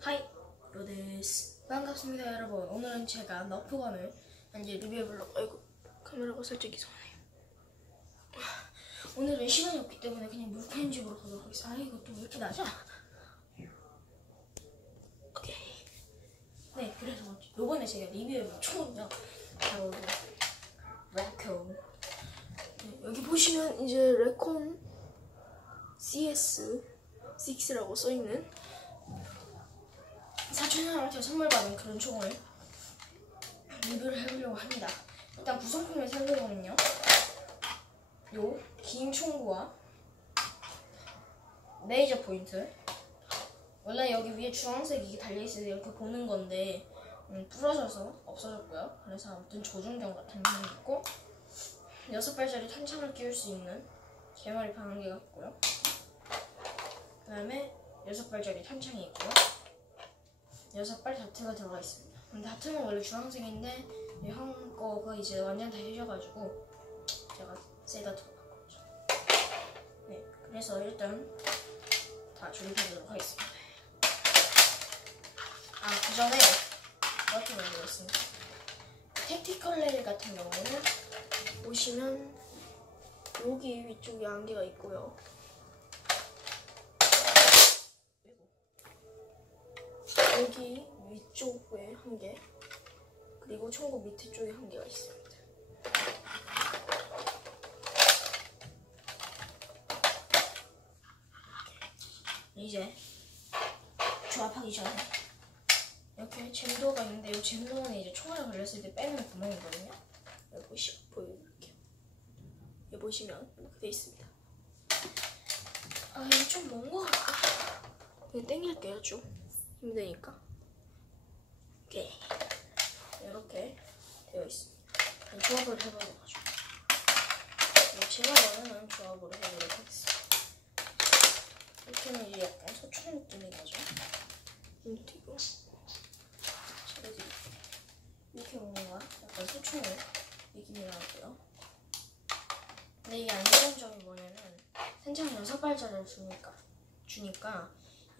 하이 로데스 반갑습니다 여러분. 오늘은 제가 너프건을 이제 리뷰해보려고. 아이고 카메라가 살짝 이상하네요. 오늘은 시간이 없기 때문에 그냥 물펜 집으로 가도록 하겠습니다. 아 이거 또 왜 이렇게 낮아? 오케이. 네, 그래서 요번에 제가 리뷰해볼 총은요 바로 레콘. 네, 여기 보시면 이제 레콘 CS6라고 써있는 4,000원한테 선물 받은 그런 총을 리뷰를 해보려고 합니다. 일단 구성품을 살펴보면요, 요 긴 총구와 레이저 포인트. 원래 여기 위에 주황색이 달려있어서 이렇게 보는 건데 부러져서 없어졌고요. 그래서 아무튼 조준경 같은 게 있고, 6발짜리 탄창을 끼울 수 있는 개머리 방향기가 있고요. 그 다음에 6발짜리 탄창이 있고요. 6발 다트가 들어가 있습니다. 근데 다트는 원래 주황색인데 형 거가 이제 완전 다 해져가지고 제가 새 다트로 바꿨죠. 네, 그래서 일단 다 조립해보도록 하겠습니다. 아, 그 전에 이렇게 만들었습니다. 택티컬 레일 같은 경우는 보시면 여기 위쪽에 안개가 있고요. 여기 위쪽에 한 개, 그리고 총구 밑에 쪽에 한 개가 있습니다. 이제 조합하기 전에 이렇게 잼도가 있는데, 이 잼도는 이제 총알을 걸렸을 때 빼는 구멍이거든요. 여기 보여드릴게요. 여기 보시면 이렇게 돼 있습니다. 아, 이거 좀 먼 거 같아. 그냥 땡길게요. 좀 힘드니까. 오케이, 이렇게 되어 있습니다. 조합을 해보도록 하죠. 제가 원하는 조합으로 해보도록 하겠습니다. 이렇게는 이제 약간 소총 느낌이 나죠. 그리고 제가 이렇게 뭔가 약간 소총 느낌이 나고요. 근데 이게 안 좋은 점이 뭐냐면 탄창 6발짜리를 주니까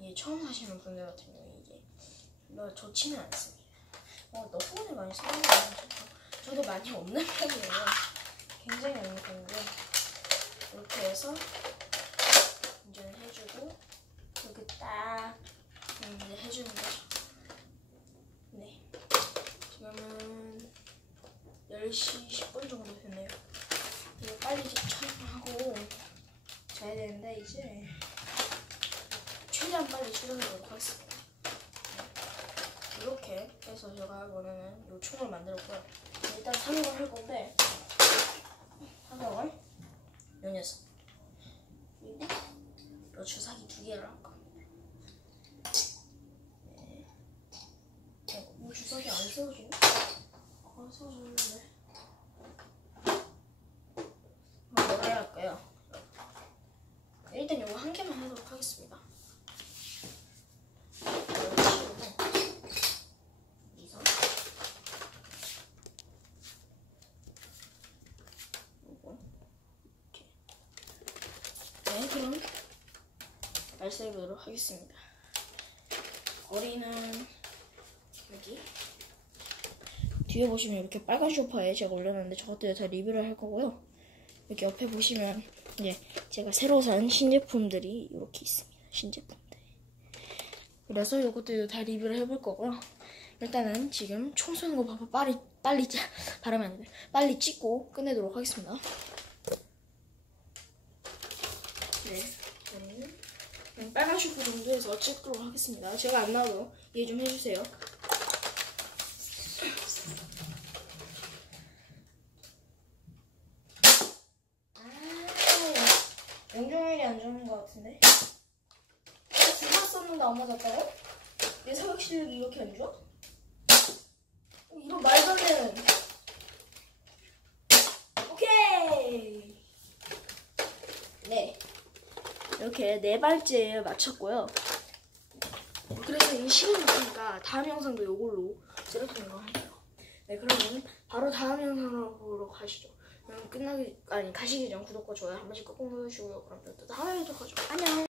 이게 처음 사시는 분들 같은 경우에 이게 별로 좋지는 않습니다. 너프건을 많이 쓰는 거 아니죠? 저도 많이 없는 편이에요. 굉장히 없는 편인데, 이렇게 해서 운전을 해주고 이렇게 딱 이제 해주는 거죠. 네, 지금은 10시 10분 정도 됐네요. 이제 빨리 촬영하고 자야 되는데 이제 최대한 빨리 촬영해보도록 하겠습니다. 이렇게 해서 제가 원하는 이 총을 만들었고요. 일단 사격을 할 건데, 사격을 요 녀석, 그리고 요 주사기 2개를 할 겁니다. 네. 이 주사기 안 세워지네? 안 세워졌는데. 뭘 해야 할까요? 일단 요거 한 개만 하도록 하겠습니다. 네, 그럼 발사해보도록 하겠습니다. 거리는 여기 뒤에 보시면 이렇게 빨간 쇼파에 제가 올려놨는데 저것들 다 리뷰를 할 거고요. 여기 옆에 보시면 이제 제가 새로 산 신제품들이 이렇게 있습니다. 신제품들. 그래서 이것들도 다 리뷰를 해볼 거고요. 일단은 지금 총 쏘는 거 봐봐. 빨리 발음이 안 돼. 빨리 찍고 끝내도록 하겠습니다. 네, 저는 빨간 슈프 정도에서 찍도록 하겠습니다. 제가 안 나와도 이해 좀 해주세요. 영종일이 안 좋은 것 같은데? 두번 썼는데 안 맞았다고? 내 사격 실력이 이렇게 안 좋아? 이런 말도 안 되는. 오케이! 네, 이렇게 4발째 맞췄고요. 그래서 이 시간이 없으니까 다음 영상도 이걸로 셀렉팅을 할게요. 네, 그러면 바로 다음 영상으로 보러 가시죠. 가시기 전 구독과 좋아요 한 번씩 꾹꾹 눌러주시고요. 그럼 또 다음에 뵙도록 하죠. 안녕!